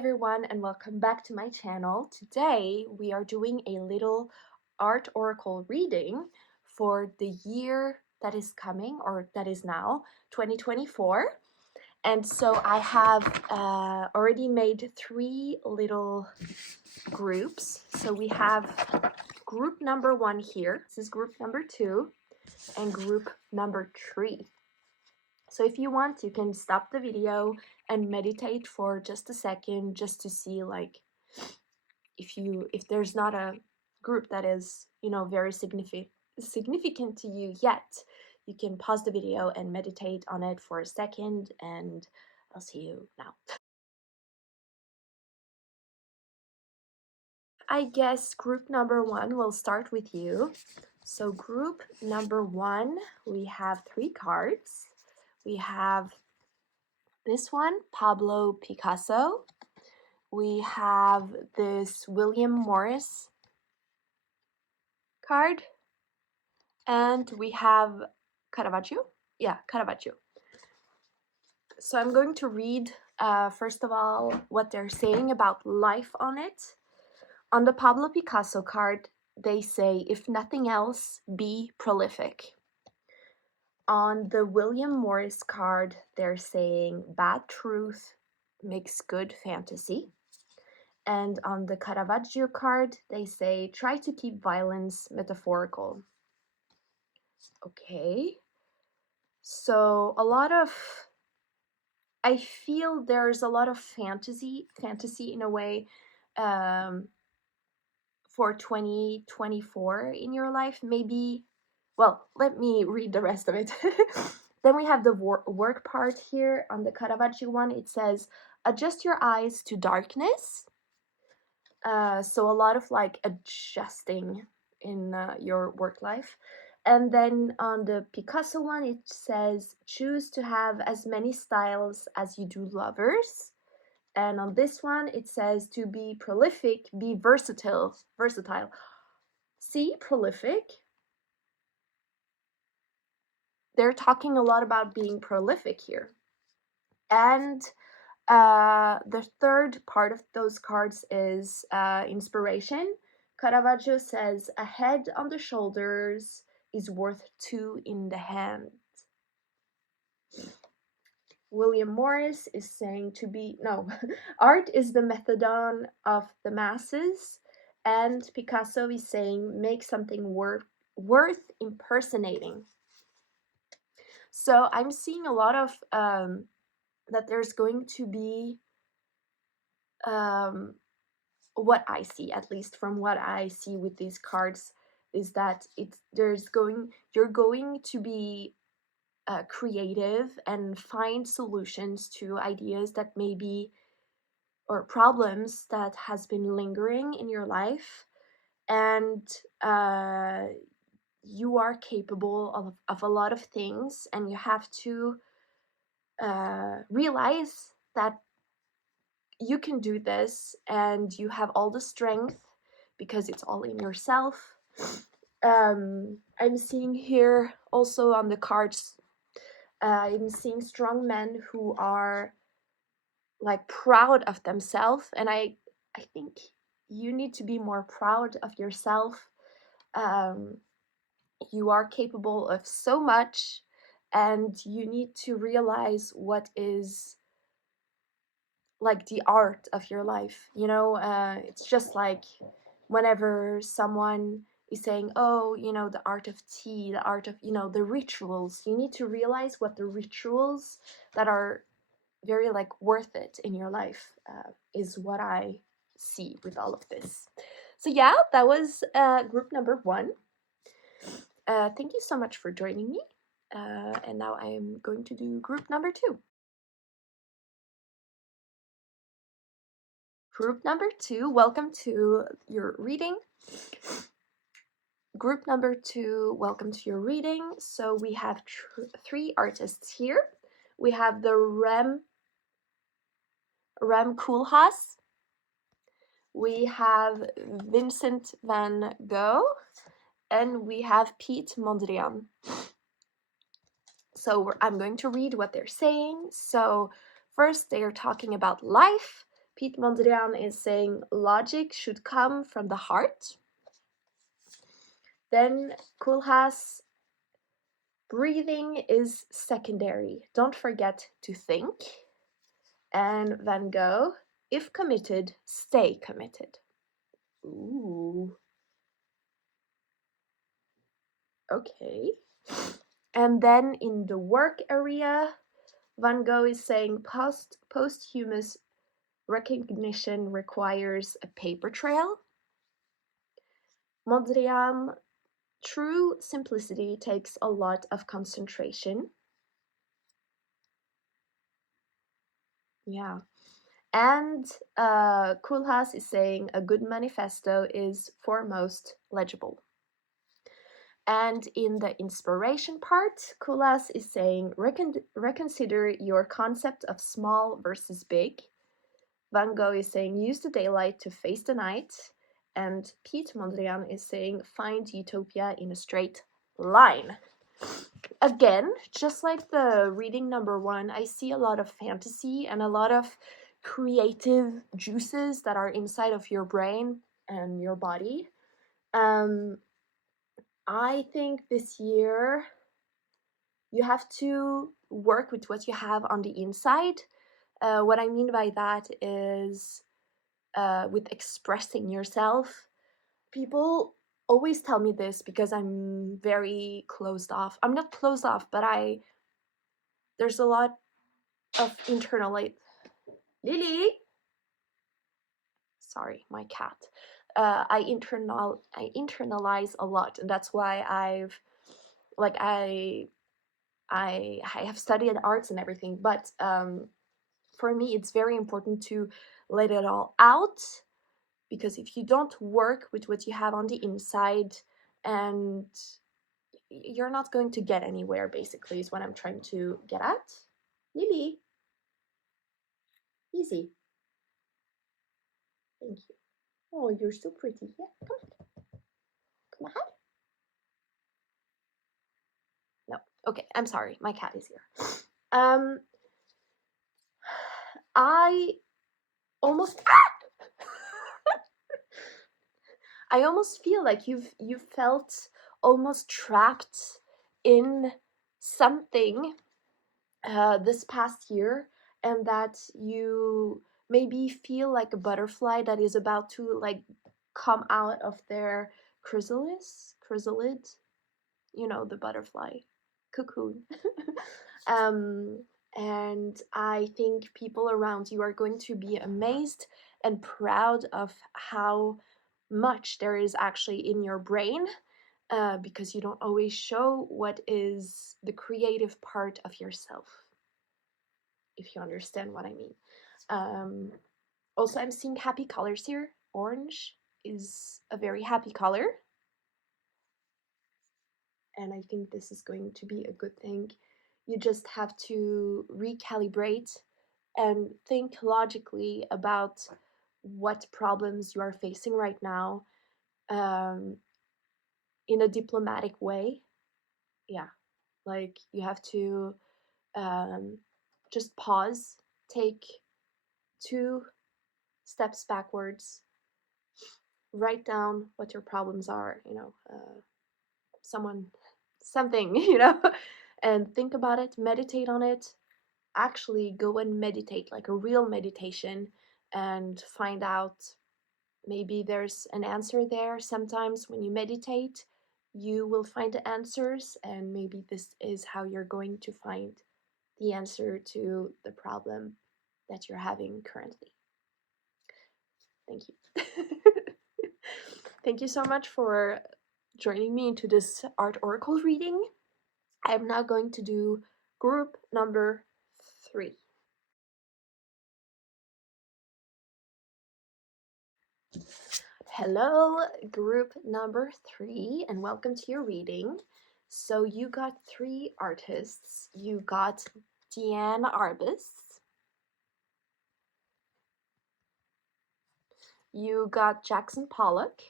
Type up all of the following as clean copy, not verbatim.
everyone, and welcome back to my channel. Today we are doing a little art oracle reading for the year that is coming, or that is now, 2024. And so I have already made 3 little groups. So we have group number 1 here, this is group number 2, and group number 3. So if you want, you can stop the video and meditate for just a second, just to see like if there's not a group that is, very significant to you yet, you can pause the video and meditate on it for a second, and I'll see you now. I guess group number 1 will start with you. So group number 1, we have 3 cards. We have this one, Pablo Picasso. We have this William Morris card, and we have Caravaggio. Yeah, Caravaggio. So I'm going to read, first of all, what they're saying about life on it. On the Pablo Picasso card, they say, if nothing else, be prolific. On the William Morris card, they're saying, bad truth makes good fantasy. And on the Caravaggio card, they say, try to keep violence metaphorical. Okay. So I feel there's a lot of fantasy in a way, for 2024 in your life. Maybe, well, let me read the rest of it. Then we have the work part here. On the Caravaggio one, it says, adjust your eyes to darkness. So a lot of like adjusting in your work life. And then on the Picasso one, it says, choose to have as many styles as you do lovers. And on this one, it says, to be prolific, be versatile. See, prolific. They're talking a lot about being prolific here. And the third part of those cards is inspiration. Caravaggio says, a head on the shoulders is worth 2 in the hand. William Morris is saying art is the methadone of the masses. And Picasso is saying, make something worth impersonating. So I'm seeing a lot of that there's going to be, what I see, at least from what I see with these cards, is that you're going to be creative and find solutions to ideas that maybe, or problems that has been lingering in your life, and you are capable of a lot of things, and you have to realize that you can do this, and you have all the strength because it's all in yourself. I'm seeing here also on the cards, I'm seeing strong men who are like proud of themselves, and I think you need to be more proud of yourself. You are capable of so much, and you need to realize what is like the art of your life. It's just like whenever someone is saying, oh, the art of tea, the art of, the rituals, you need to realize what the rituals that are very like worth it in your life is what I see with all of this. So yeah, that was group number 1. Thank you so much for joining me, and now I am going to do group number 2. Group number 2, welcome to your reading. Group number 2, welcome to your reading. So we have 3 artists here. We have the Rem Koolhaas. We have Vincent van Gogh, and we have Piet Mondrian. So I'm going to read what they're saying. So first, they are talking about life. Piet Mondrian is saying logic should come from the heart. Then Koolhaas, breathing is secondary. Don't forget to think. And Van Gogh, if committed, stay committed. Ooh. Okay. And then in the work area, Van Gogh is saying posthumous recognition requires a paper trail. Mondrian, true simplicity takes a lot of concentration. Yeah. And Koolhaas is saying a good manifesto is foremost legible. And in the inspiration part, Koolhaas is saying reconsider your concept of small versus big. Van Gogh is saying use the daylight to face the night. And Piet Mondrian is saying find utopia in a straight line. Again, just like the reading number 1, I see a lot of fantasy and a lot of creative juices that are inside of your brain and your body. I think this year you have to work with what you have on the inside. What I mean by that is with expressing yourself. People always tell me this because I'm very closed off. I'm not closed off, but there's a lot of Lily? Sorry, my cat. I internalize a lot, and that's why I have studied arts and everything, but for me it's very important to let it all out, because if you don't work with what you have on the inside, and you're not going to get anywhere, basically, is what I'm trying to get at. Lily, easy. Thank you. Oh, you're so pretty. Yeah, come ahead. No, okay, I'm sorry, my cat is here. I almost I almost feel like you felt almost trapped in something this past year, and that you maybe feel like a butterfly that is about to like come out of their chrysalid, you know, the butterfly cocoon. And I think people around you are going to be amazed and proud of how much there is actually in your brain, because you don't always show what is the creative part of yourself, if you understand what I mean. Also, I'm seeing happy colors here. Orange is a very happy color, and I think this is going to be a good thing. You just have to recalibrate and think logically about what problems you are facing right now, in a diplomatic way. Yeah, like you have to just pause, take 2 steps backwards, write down what your problems are, something, and think about it, meditate on it. Actually go and meditate, like a real meditation, and find out, maybe there's an answer there. Sometimes when you meditate, you will find the answers, and maybe this is how you're going to find the answer to the problem that you're having currently. Thank you. Thank you so much for joining me into this art oracle reading. I'm now going to do group number 3. Hello, group number 3, and welcome to your reading. So you got 3 artists. You got Diane Arbus, you got Jackson Pollock,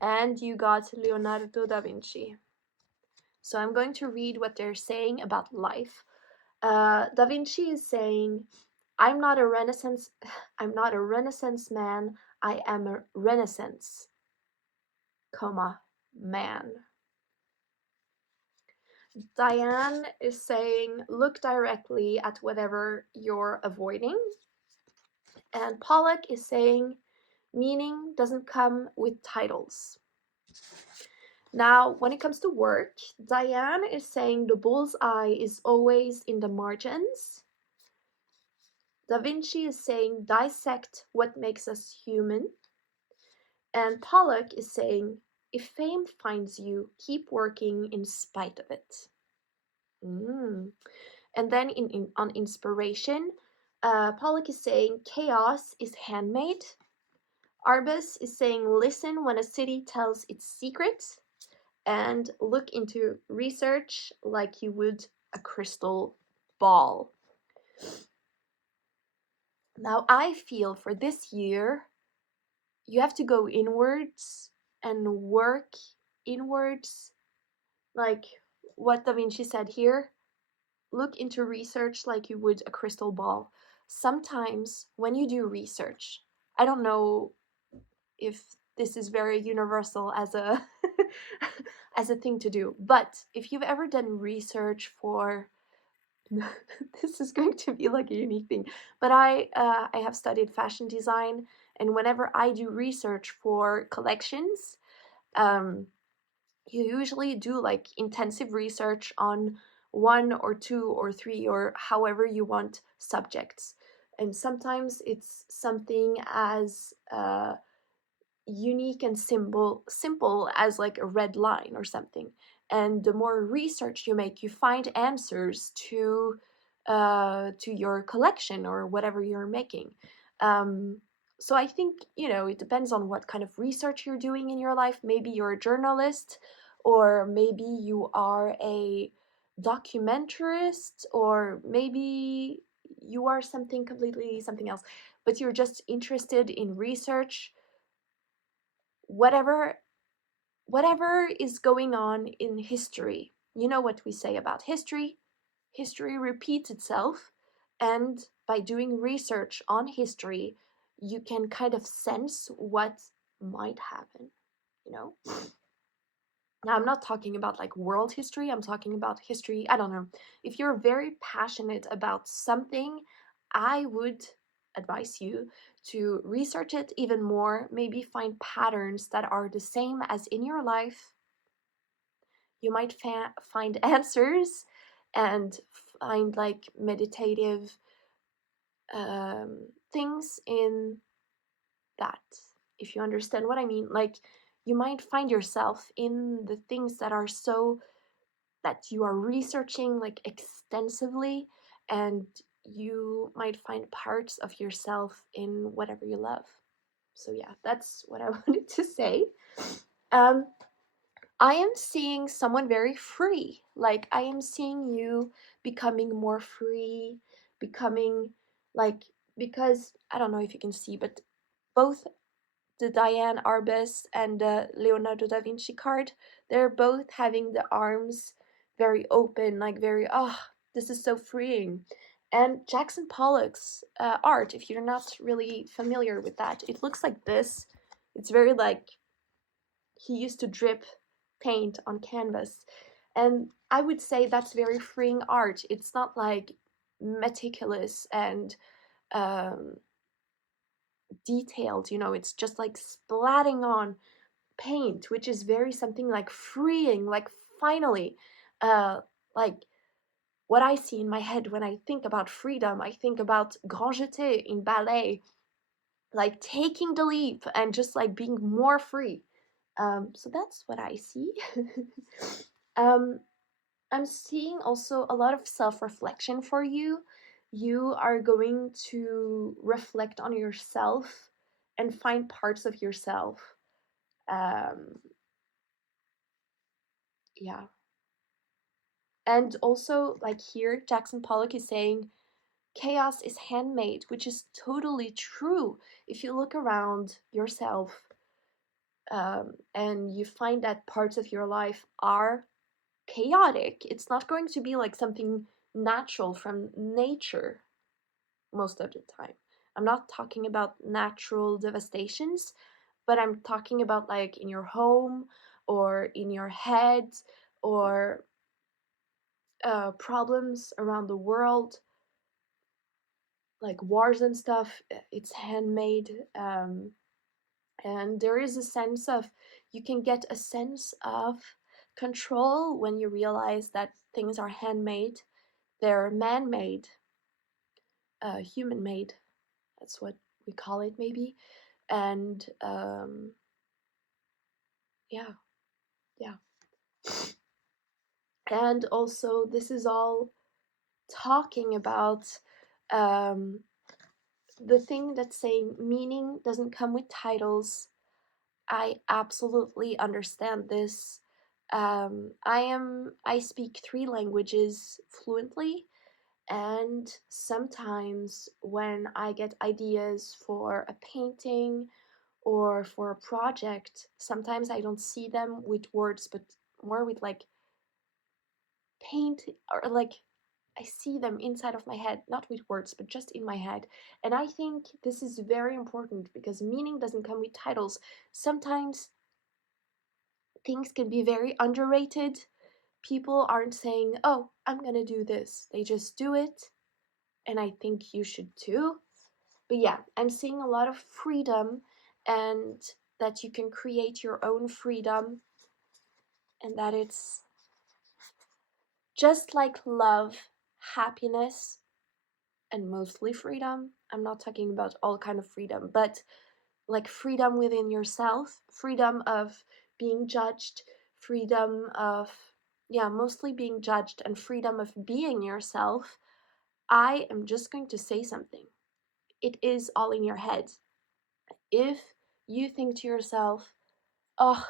and you got Leonardo da Vinci. So I'm going to read what they're saying about life. Da Vinci is saying, I'm not a Renaissance I'm not a Renaissance man, I am a Renaissance, comma, man. Diane is saying, look directly at whatever you're avoiding. And Pollock is saying, meaning doesn't come with titles. Now, when it comes to work, Diane is saying the bullseye is always in the margins. Da Vinci is saying, dissect what makes us human. And Pollock is saying, if fame finds you, keep working in spite of it. And then on inspiration, Pollock is saying, chaos is handmade. Arbus is saying, listen when a city tells its secret. And look into research like you would a crystal ball. Now, I feel for this year, you have to go inwards and work inwards, like what Da Vinci said here. Look into research like you would a crystal ball. Sometimes when you do research, I don't know if this is very universal as a as a thing to do, but if you've ever done research for this is going to be like a unique thing, but I have studied fashion design, and whenever I do research for collections, you usually do like intensive research on 1 or 2 or 3 or however you want subjects, and sometimes it's something as unique and simple as like a red line or something. And the more research you make, you find answers to your collection or whatever you're making. So I think, it depends on what kind of research you're doing in your life. Maybe you're a journalist, or maybe you are a documentarist, or maybe you are something else, but you're just interested in research. Whatever is going on in history, you know what we say about history. History repeats itself, and by doing research on history, you can kind of sense what might happen, you know? Now, I'm not talking about like world history, I'm talking about history, I don't know. If you're very passionate about something, I would advise you to research it even more, maybe find patterns that are the same as in your life. You might find answers and find like meditative things in that, if you understand what I mean. Like, you might find yourself in the things that are so that you are researching like extensively, and you might find parts of yourself in whatever you love. So yeah, that's what I wanted to say. I am seeing someone very free. Like, I am seeing you becoming more free, becoming like, because I don't know if you can see, but both the Diane Arbus and the Leonardo da Vinci card, they're both having the arms very open, like very, this is so freeing. And Jackson Pollock's art, if you're not really familiar with that, it looks like this. It's very like, he used to drip paint on canvas. And I would say that's very freeing art. It's not like meticulous and detailed, it's just like splatting on paint, which is very something like freeing, like finally, like what I see in my head when I think about freedom. I think about grand jeté in ballet, like taking the leap and just like being more free. So that's what I see. um, I'm seeing also a lot of self-reflection for you. You are going to reflect on yourself and find parts of yourself. Um, yeah. And also, like here, Jackson Pollock is saying, chaos is handmade, which is totally true. If you look around yourself, and you find that parts of your life are chaotic, it's not going to be like something natural from nature. most of the time. I'm not talking about natural devastations, but I'm talking about like in your home or in your head, or problems around the world, like wars and stuff. It's handmade, and there is a sense of, you can get a sense of control when you realize that things are handmade. They're man-made, human-made. That's what we call it, maybe. And yeah, yeah. And also, this is all talking about um, the thing that's saying meaning doesn't come with titles. I absolutely understand this. I speak 3 languages fluently, and sometimes when I get ideas for a painting or for a project, sometimes I don't see them with words, but more with like paint, or like I see them inside of my head, not with words, but just in my head. And I think this is very important because meaning doesn't come with titles. Sometimes things can be very underrated. People aren't saying, oh, I'm gonna do this. They just do it. And I think you should too. But yeah, I'm seeing a lot of freedom, and that you can create your own freedom, and that it's just like love, happiness, and mostly freedom. I'm not talking about all kind of freedom, but like freedom within yourself, freedom of being judged, freedom of, yeah, mostly being judged, and freedom of being yourself. I am just going to say something. It is all in your head. If you think to yourself, oh,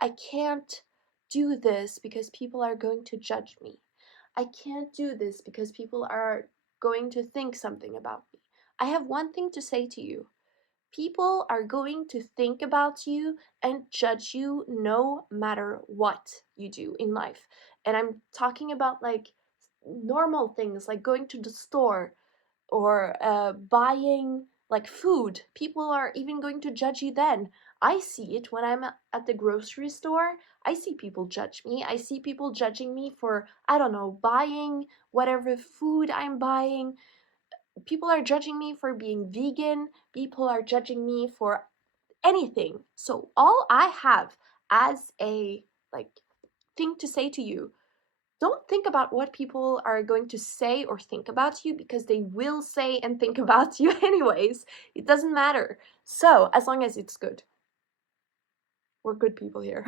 I can't do this because people are going to judge me. I can't do this because people are going to think something about me. I have one thing to say to you. People are going to think about you and judge you no matter what you do in life. And I'm talking about like normal things like going to the store, or buying like food. People are even going to judge you then. I see it when I'm at the grocery store. I see people judge me. I see people judging me for, I don't know, buying whatever food I'm buying. People are judging me for being vegan. People are judging me for anything. So all I have as a like thing to say to you, don't think about what people are going to say or think about you, because they will say and think about you anyways. It doesn't matter. So, as long as it's good. We're good people here.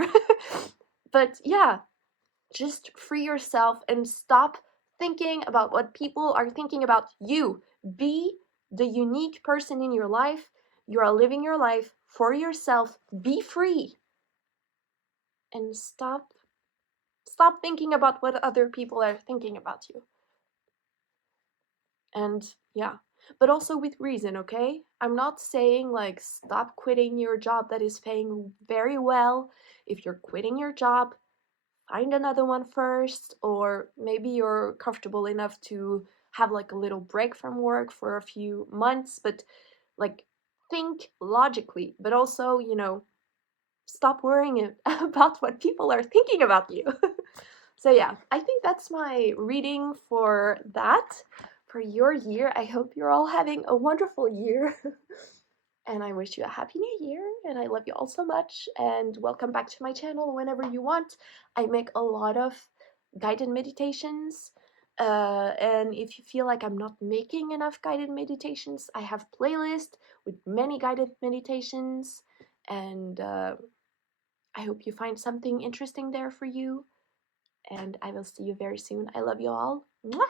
But yeah, just free yourself and stop thinking about what people are thinking about you. Be the unique person in your life. You are living your life for yourself. Be free. And stop thinking about what other people are thinking about you. And yeah, but also with reason, okay? I'm not saying like stop quitting your job that is paying very well. If you're quitting your job, find another one first, or maybe you're comfortable enough to have like a little break from work for a few months, but like think logically, but also, stop worrying about what people are thinking about you. So yeah, I think that's my reading for that, for your year. I hope you're all having a wonderful year. And I wish you a happy new year, and I love you all so much, and welcome back to my channel whenever you want. I make a lot of guided meditations, and if you feel like I'm not making enough guided meditations, I have playlists with many guided meditations, and I hope you find something interesting there for you, and I will see you very soon. I love you all. Mwah!